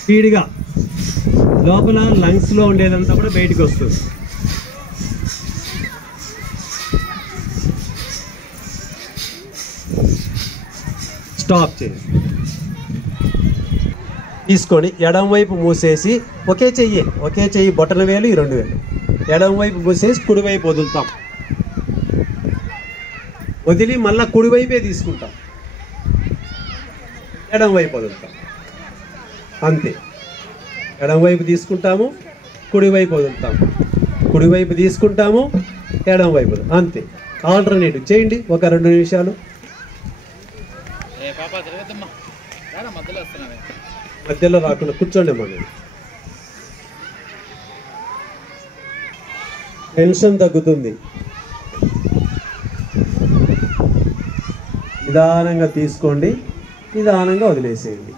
స్పీడ్గా లోపల లంగ్స్లో ఉండేదంతా కూడా బయటికి వస్తుంది. స్టాప్ చేసి తీసుకొని ఎడమ వైపు మూసేసి ఒకే చెయ్యి బొటన వేలు, ఈ 2 వేలు ఎడమ వైపు మూసేసి కుడివైపు వదులుతాం. వదిలి మళ్ళీ కుడివైపే తీసుకుంటాం, ఎడమ వైపు వదులుతాం. అంతే. ఎడమ వైపు తీసుకుంటాము, కుడివైపు వదులుతాము, కుడివైపు తీసుకుంటాము, ఎడమ వైపు. అంతే. ఆల్టర్నేటివ్ చేయండి ఒక 2 నిమిషాలు. మధ్యలో రాకుండా కూర్చోండి అమ్మా. టెన్షన్ తగ్గుతుంది. నిదానంగా తీసుకోండి, నిదానంగా వదిలేసేయండి.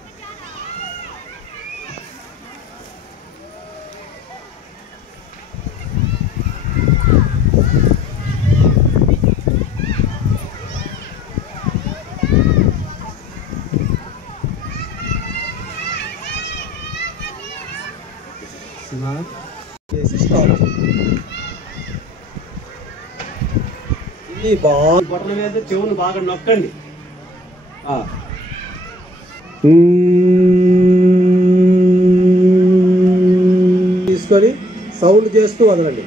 ఇది బాగా బొట్టల మీద చెవును బాగా నొక్కండి. తీసుకొని సౌండ్ చేస్తూ వదలండి.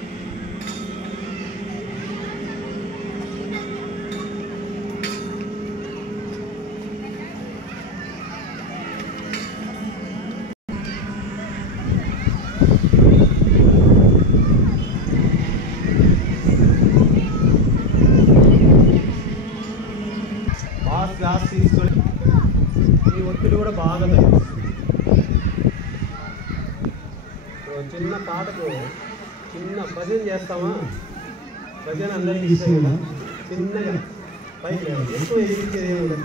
గ్లాస్ తీసుకొని ఈ ఒత్తిడి కూడా బాగా తగ్గిస్తుంది. చిన్న పాటకు చిన్న భజన చేస్తామా, భజన అందరికీ ఇష్టం కదా, చిన్నగా పైకి ఎక్కువ ఎదిరించేది.